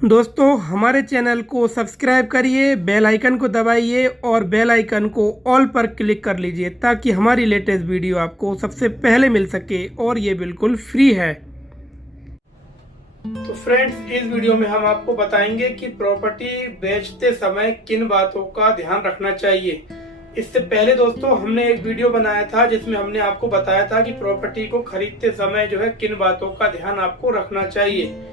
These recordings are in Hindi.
दोस्तों हमारे चैनल को सब्सक्राइब करिए, बेल आइकन को दबाइए और बेल आइकन को ऑल पर क्लिक कर लीजिए ताकि हमारी लेटेस्ट वीडियो आपको सबसे पहले मिल सके और ये बिल्कुल फ्री है। तो फ्रेंड्स, इस वीडियो में हम आपको बताएंगे कि प्रॉपर्टी बेचते समय किन बातों का ध्यान रखना चाहिए। इससे पहले दोस्तों हमने एक वीडियो बनाया था जिसमें हमने आपको बताया था कि प्रॉपर्टी को खरीदते समय जो है किन बातों का ध्यान आपको रखना चाहिए।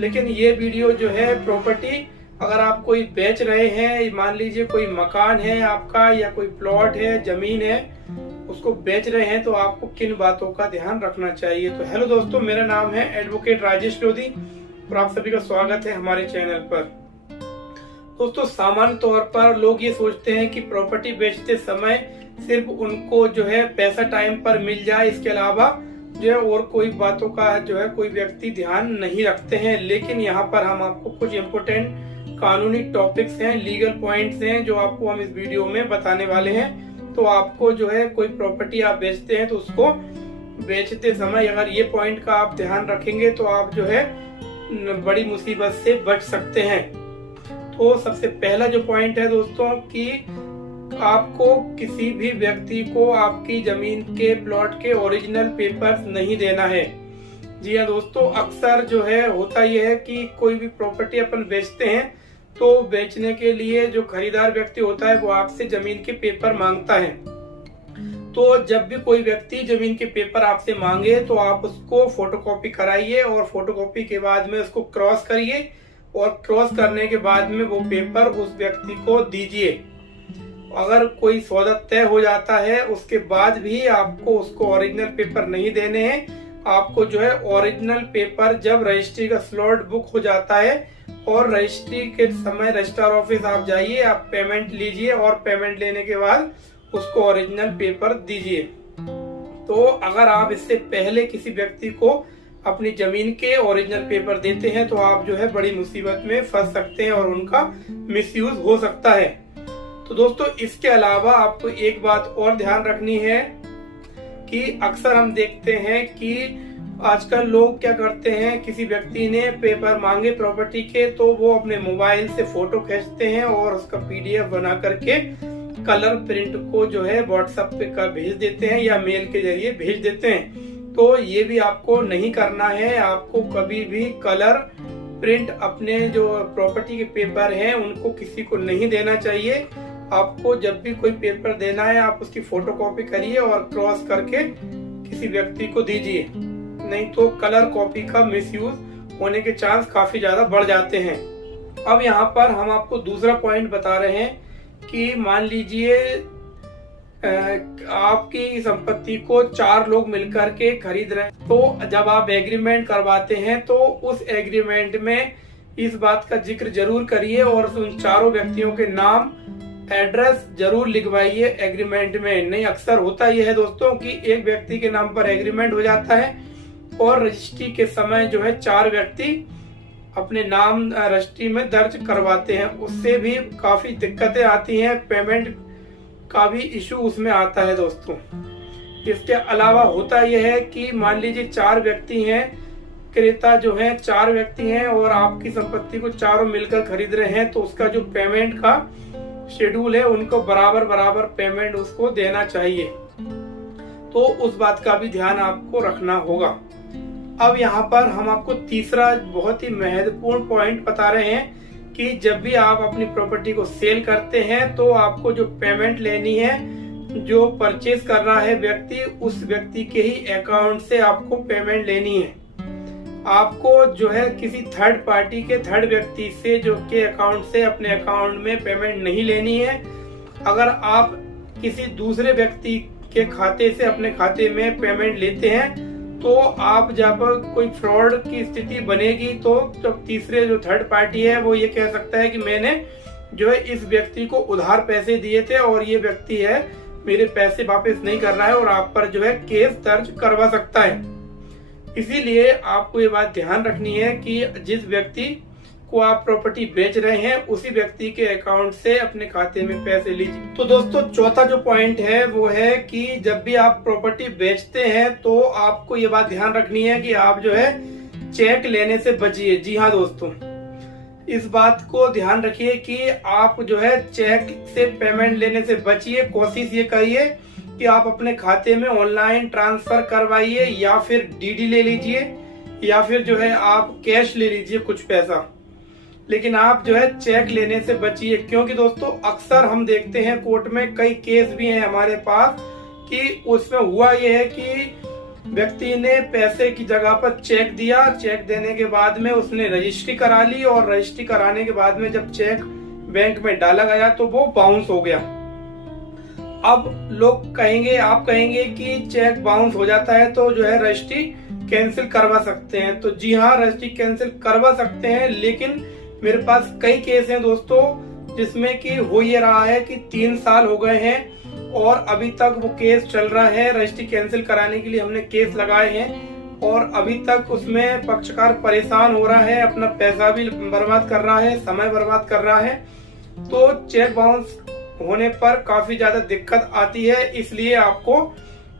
लेकिन ये वीडियो जो है प्रॉपर्टी अगर आप कोई बेच रहे हैं, मान लीजिए कोई मकान है आपका या कोई प्लॉट है, जमीन है, उसको बेच रहे हैं तो आपको किन बातों का ध्यान रखना चाहिए। तो हेलो दोस्तों, मेरा नाम है एडवोकेट राजेश लोधी और आप सभी का स्वागत है हमारे चैनल पर। दोस्तों, सामान्य तौर पर लोग ये सोचते हैं कि प्रॉपर्टी बेचते समय सिर्फ उनको जो है पैसा टाइम पर मिल जाए, इसके अलावा जो है और कोई बातों का जो है कोई व्यक्ति ध्यान नहीं रखते हैं। लेकिन यहाँ पर हम आपको कुछ इम्पोर्टेंट कानूनी टॉपिक्स हैं, लीगल पॉइंट्स हैं जो आपको हम इस वीडियो में बताने वाले हैं। तो आपको जो है कोई प्रॉपर्टी आप बेचते हैं तो उसको बेचते समय अगर ये पॉइंट का आप ध्यान रखेंगे तो आप जो है बड़ी मुसीबत से बच सकते हैं। तो सबसे पहला जो पॉइंट है दोस्तों कि आपको किसी भी व्यक्ति को आपकी जमीन के प्लॉट के ओरिजिनल पेपर्स नहीं देना है। जी हाँ दोस्तों, अक्सर जो है होता यह है कि कोई भी प्रॉपर्टी अपन बेचते हैं तो बेचने के लिए जो खरीदार व्यक्ति होता है वो आपसे जमीन के पेपर मांगता है। तो जब भी कोई व्यक्ति जमीन के पेपर आपसे मांगे तो आप उसको फोटोकॉपी कराइए और फोटोकॉपी के बाद में उसको क्रॉस करिए और क्रॉस करने के बाद में वो पेपर उस व्यक्ति को दीजिए। अगर कोई सौदा तय हो जाता है उसके बाद भी आपको उसको ओरिजिनल पेपर नहीं देने हैं। आपको जो है ओरिजिनल पेपर जब रजिस्ट्री का स्लॉट बुक हो जाता है और रजिस्ट्री के समय रजिस्ट्रार ऑफिस आप जाइए, आप पेमेंट लीजिए और पेमेंट लेने के बाद उसको ओरिजिनल पेपर दीजिए। तो अगर आप इससे पहले किसी व्यक्ति को अपनी जमीन के ओरिजिनल पेपर देते हैं तो आप जो है बड़ी मुसीबत में फंस सकते हैं और उनका मिसयूज हो सकता है। तो दोस्तों, इसके अलावा आपको एक बात और ध्यान रखनी है कि अक्सर हम देखते हैं कि आजकल लोग क्या करते हैं, किसी व्यक्ति ने पेपर मांगे प्रॉपर्टी के तो वो अपने मोबाइल से फोटो खींचते हैं और उसका पीडीएफ बना करके कलर प्रिंट को जो है व्हाट्सएप पे भेज देते हैं या मेल के जरिए भेज देते हैं। तो ये भी आपको नहीं करना है। आपको कभी भी कलर प्रिंट अपने जो प्रॉपर्टी के पेपर हैं उनको किसी को नहीं देना चाहिए। आपको जब भी कोई पेपर देना है आप उसकी फोटोकॉपी करिए और क्रॉस करके किसी व्यक्ति को दीजिए, नहीं तो कलर कॉपी का मिसयूज होने के चांस काफी ज्यादा बढ़ जाते हैं। अब यहाँ पर हम आपको दूसरा पॉइंट बता रहे हैं कि मान लीजिए आपकी संपत्ति को 4 लोग मिलकर के खरीद रहे हैं, तो जब आप एग्रीमेंट करवाते हैं तो उस एग्रीमेंट में इस बात का जिक्र जरूर करिए और उन चारों व्यक्तियों के नाम एड्रेस जरूर लिखवाइए एग्रीमेंट में। नहीं, अक्सर होता यह है दोस्तों कि एक व्यक्ति के नाम पर एग्रीमेंट हो जाता है और रजिस्ट्री के समय जो है 4 व्यक्ति अपने नाम रजिस्ट्री में दर्ज करवाते हैं। उससे भी काफी दिक्कतें आती हैं, पेमेंट का भी इशू उसमें आता है दोस्तों। इसके अलावा होता यह है कि मान लीजिए 4 व्यक्ति हैं, क्रेता जो है 4 व्यक्ति हैं और आपकी संपत्ति को चारों मिलकर खरीद रहे हैं, तो उसका जो पेमेंट का शेड्यूल है उनको बराबर पेमेंट उसको देना चाहिए। तो उस बात का भी ध्यान आपको रखना होगा। अब यहाँ पर हम आपको तीसरा बहुत ही महत्वपूर्ण पॉइंट बता रहे हैं कि जब भी आप अपनी प्रॉपर्टी को सेल करते हैं तो आपको जो पेमेंट लेनी है, जो परचेज कर रहा है व्यक्ति, उस व्यक्ति के ही अकाउंट से आपको पेमेंट लेनी है। आपको जो है किसी थर्ड पार्टी के थर्ड व्यक्ति से जो के अकाउंट से अपने अकाउंट में पेमेंट नहीं लेनी है। अगर आप किसी दूसरे व्यक्ति के खाते से अपने खाते में पेमेंट लेते हैं तो आप जब कोई फ्रॉड की स्थिति बनेगी तो जब तीसरे जो थर्ड पार्टी है वो ये कह सकता है कि मैंने जो है इस व्यक्ति को उधार पैसे दिए थे और ये व्यक्ति है मेरे पैसे वापस नहीं कर रहा है और आप पर जो है केस दर्ज करवा सकता है। इसीलिए आपको ये बात ध्यान रखनी है कि जिस व्यक्ति को आप प्रॉपर्टी बेच रहे हैं उसी व्यक्ति के अकाउंट से अपने खाते में पैसे लीजिए। तो दोस्तों, चौथा जो पॉइंट है वो है कि जब भी आप प्रॉपर्टी बेचते हैं तो आपको ये बात ध्यान रखनी है कि आप जो है चेक लेने से बचिए। जी हाँ दोस्तों, इस बात को ध्यान रखिए कि आप जो है चेक से पेमेंट लेने से बचिए। कोशिश ये करिए कि आप अपने खाते में ऑनलाइन ट्रांसफर करवाइए या फिर डीडी ले लीजिए या फिर जो है आप कैश ले लीजिए कुछ पैसा, लेकिन आप जो है चेक लेने से बचिए। क्योंकि दोस्तों अक्सर हम देखते हैं कोर्ट में कई केस भी हैं हमारे पास कि उसमें हुआ ये है कि व्यक्ति ने पैसे की जगह पर चेक दिया, चेक देने के बाद में उसने रजिस्ट्री करा ली और रजिस्ट्री कराने के बाद में जब चेक बैंक में डाला गया तो वो बाउंस हो गया। अब लोग कहेंगे, आप कहेंगे कि चेक बाउंस हो जाता है तो जो है रजिस्ट्री कैंसिल करवा सकते हैं। तो जी हाँ, रजिस्ट्री कैंसिल करवा सकते हैं, लेकिन मेरे पास कई केस हैं दोस्तों जिसमें कि हो ये रहा है कि 3 साल हो गए हैं और अभी तक वो केस चल रहा है। रजिस्ट्री कैंसिल कराने के लिए हमने केस लगाए हैं और अभी तक उसमें पक्षकार परेशान हो रहा है, अपना पैसा भी बर्बाद कर रहा है, समय बर्बाद कर रहा है। तो चेक बाउंस होने पर काफी ज्यादा दिक्कत आती है। इसलिए आपको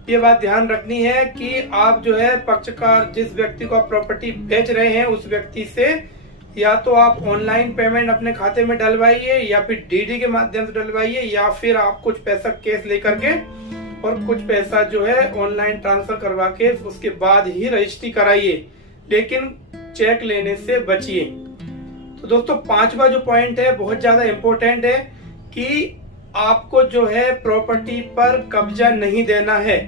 ये बात ध्यान रखनी है कि आप जो है पक्षकार, जिस व्यक्ति को आप प्रॉपर्टी बेच रहे हैं उस व्यक्ति से या तो आप ऑनलाइन पेमेंट अपने खाते में डलवाइए या फिर डीडी के माध्यम से डलवाइए या फिर आप कुछ पैसा कैश लेकर के और कुछ पैसा जो है ऑनलाइन ट्रांसफर करवा के उसके बाद ही रजिस्ट्री कराइए, लेकिन चेक लेने से बचिए। तो दोस्तों 5वां जो पॉइंट है बहुत ज्यादा इम्पोर्टेंट है कि आपको जो है प्रॉपर्टी पर कब्जा नहीं देना है।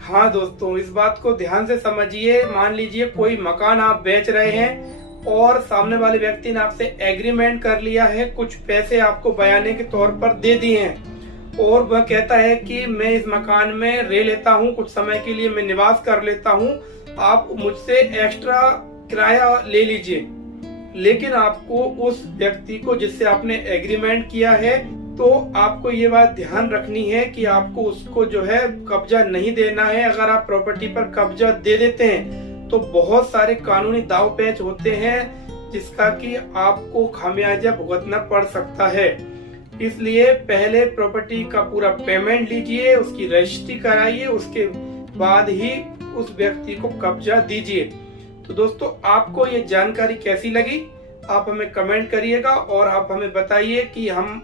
हाँ दोस्तों, इस बात को ध्यान से समझिए। मान लीजिए कोई मकान आप बेच रहे हैं और सामने वाले व्यक्ति ने आपसे एग्रीमेंट कर लिया है, कुछ पैसे आपको बयाने के तौर पर दे दिए हैं और वह कहता है कि मैं इस मकान में रह लेता हूँ, कुछ समय के लिए मैं निवास कर लेता हूँ, आप मुझसे एक्स्ट्रा किराया ले लीजिए। लेकिन आपको उस व्यक्ति को जिससे आपने एग्रीमेंट किया है तो आपको ये बात ध्यान रखनी है कि आपको उसको जो है कब्जा नहीं देना है। अगर आप प्रॉपर्टी पर कब्जा दे देते हैं तो बहुत सारे कानूनी दाव पेच होते हैं जिसका कि आपको खामियाजा भुगतना पड़ सकता है। इसलिए पहले प्रॉपर्टी का पूरा पेमेंट लीजिए, उसकी रजिस्ट्री कराइए, उसके बाद ही उस व्यक्ति को कब्जा दीजिए। तो दोस्तों आपको ये जानकारी कैसी लगी आप हमें कमेंट करिएगा और आप हमें बताइए कि हम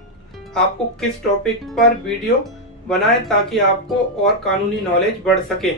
आपको किस टॉपिक पर वीडियो बनाएं ताकि आपको और कानूनी नॉलेज बढ़ सके।